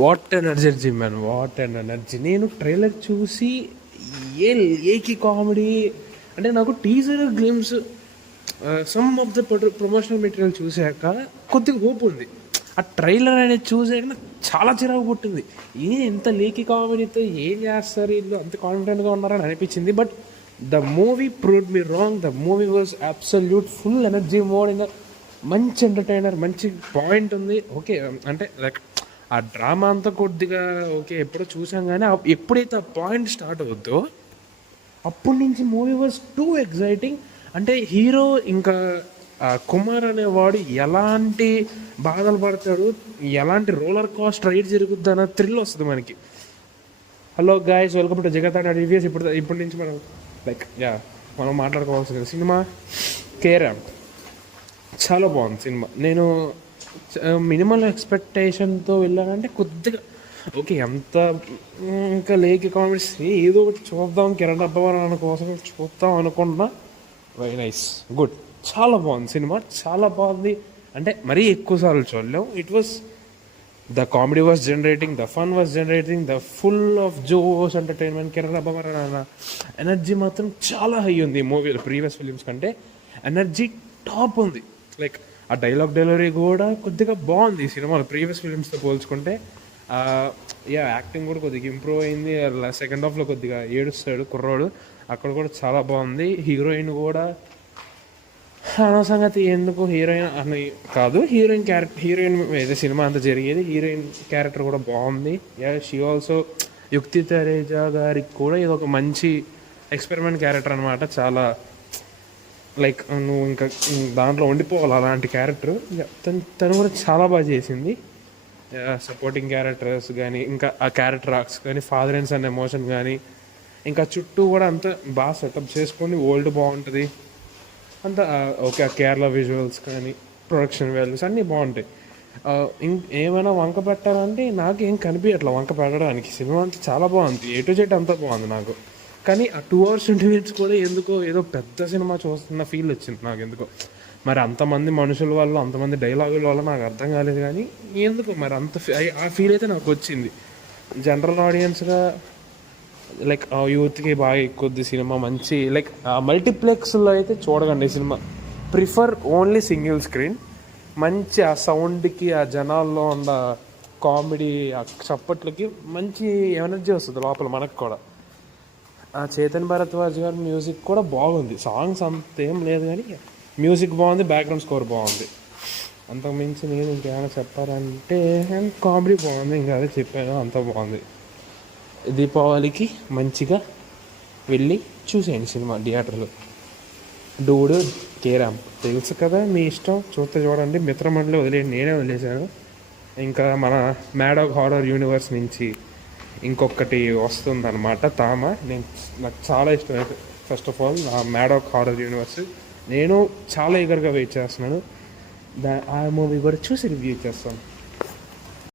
What energy man, what and energy. నేను trailer చూసి ఏ ఏకి కామెడీ అంటే నాకు teaser glimpse some of the promotional material చూశాక కొద్దిగా హోప్ ఉంది. ఆ ట్రైలర్ అనేది చూసాక నాకు చాలా చిరాకు పుట్టింది. ఎంత లేకి కామెడీతో ఏం చేస్తారు వీళ్ళు, అంత కాన్ఫిడెంట్గా ఉన్నారని అనిపించింది. But the movie proved me wrong. The movie was absolute full energy mode in మంచి ఎంటర్టైనర్, మంచి పాయింట్ ఉంది. ఓకే అంటే లైక్ ఆ డ్రామా అంతా కొద్దిగా ఓకే ఎప్పుడో చూసాం, కానీ ఎప్పుడైతే ఆ పాయింట్ స్టార్ట్ అవుద్దో అప్పటి నుంచి మూవీ వాజ్ టూ ఎగ్జైటింగ్. అంటే హీరో ఇంకా కుమార్ అనేవాడు ఎలాంటి బాధలు పడతాడు, ఎలాంటి రోలర్ కాస్ట్ రైడ్ జరుగుద్ది అన్న థ్రిల్ వస్తుంది మనకి. హలో గాయస్, వెల్కమ్ టు జగతాన రివ్యూస్. ఇప్పటి నుంచి మనం మనం మాట్లాడుకోవాల్సిన సినిమా కేరామ్. చాలా బాగుంది సినిమా. నేను మినిమల్ ఎక్స్పెక్టేషన్తో వెళ్ళానంటే కొద్దిగా ఓకే ఎంత ఇంకా లేకి కామెడీస్ ఏదో ఒకటి చూద్దాం, కిరణ్ అబ్బవరం కోసం చూద్దాం అనుకున్నా. వెరీ నైస్, గుడ్, చాలా బాగుంది సినిమా, చాలా బాగుంది. అంటే మరీ ఎక్కువసార్లు చూడలేం. It was the comedy was generating, the fun was generating, the full of josh entertainment. Kiran Abbavaram energy మాత్రం చాలా హై ఉంది ఈ మూవీలో. ప్రీవియస్ ఫిలిమ్స్ కంటే ఎనర్జీ టాప్ ఉంది. లైక్ ఆ డైలాగ్ డెలివరీ కూడా కొద్దిగా బాగుంది ఈ సినిమాలో ప్రీవియస్ ఫిలిమ్స్తో పోల్చుకుంటే. యాక్టింగ్ కూడా కొద్దిగా ఇంప్రూవ్ అయింది. సెకండ్ హాఫ్లో కొద్దిగా ఏడుస్తాడు కుర్రోడు, అక్కడ కూడా చాలా బాగుంది. హీరోయిన్ కూడా సంగతి ఎందుకు హీరోయిన్ అని కాదు, హీరోయిన్ ఏదో సినిమా అంతా జరిగేది, హీరోయిన్ క్యారెక్టర్ కూడా బాగుంది. షీ ఆల్సో యుక్తి తరేజా గారికి కూడా ఇది ఒక మంచి ఎక్స్పెరిమెంట్ క్యారెక్టర్ అనమాట. చాలా లైక్ నువ్వు ఇంకా దాంట్లో ఉండిపోవాలి అలాంటి క్యారెక్టర్. తను కూడా చాలా బాగా చేసింది. సపోర్టింగ్ క్యారెక్టర్స్ కానీ, ఇంకా ఆ క్యారెక్టర్ ఆర్క్స్ కానీ, ఫాదర్ అండ్ సన్ ఎమోషన్ కానీ, ఇంకా చుట్టూ కూడా అంతా బాగా సెటప్ చేసుకొని ఓల్డ్ బాగుంటుంది అంతా. ఓకే, కేరళ విజువల్స్ కానీ, ప్రొడక్షన్ వాల్యూస్ అన్నీ బాగుంటాయి. ఏమైనా వంక పెట్టాలంటే నాకు ఏం కనిపించట్లా వంక పెట్టడానికి. సినిమా అంతా చాలా బాగుంది, ఏ టు జెడ్ అంతా బాగుంది నాకు. కానీ ఆ 2 hours 20 minutes కూడా ఎందుకో ఏదో పెద్ద సినిమా చూస్తున్న ఫీల్ వచ్చింది నాకు ఎందుకో. మరి అంతమంది మనుషుల వల్ల, అంతమంది డైలాగుల వల్ల నాకు అర్థం కాలేదు, కానీ ఎందుకు మరి అంత ఆ ఫీల్ అయితే నాకు వచ్చింది. జనరల్ ఆడియన్స్గా లైక్ యూత్కి బాగా ఎక్కుద్ది సినిమా. మంచి లైక్ మల్టీప్లెక్స్లో అయితే చూడకండి cinema. Prefer only single screen. మంచి ఆ సౌండ్కి, ఆ జనాల్లో ఉన్న కామెడీ, ఆ చప్పట్లకి మంచి ఎనర్జీ వస్తుంది లోపల మనకు కూడా. ఆ చేతన్ భరద్వాజ్ గారి మ్యూజిక్ కూడా బాగుంది. సాంగ్స్ అంతేం లేదు కానీ మ్యూజిక్ బాగుంది, బ్యాక్గ్రౌండ్ స్కోర్ బాగుంది. అంతకుమించి నేను ఇంకేమైనా చెప్పాలంటే కామెడీ బాగుంది, ఇంకా అదే చెప్పాను, అంత బాగుంది. దీపావళికి మంచిగా వెళ్ళి చూసేయండి సినిమా థియేటర్లో. డూడు కేరామ్ తెలుసు కదా, మీ ఇష్టం, చూస్తే చూడండి. మిత్రమండలి వదిలేయండి, నేనే వదిలేశాను. ఇంకా మన మ్యాడాగ్ హారర్ యూనివర్స్ నుంచి ఇంకొకటి వస్తుందన్నమాట, తామ. నాకు చాలా ఇష్టం. ఫస్ట్ ఆఫ్ ఆల్ ఆ మ్యాడాగ్ హారర్ యూనివర్స్ నేను చాలా ఈగర్గా వెయిట్ చేస్తున్నాను. ఆ మూవీ కూడా చూసి రివ్యూ చేస్తాను.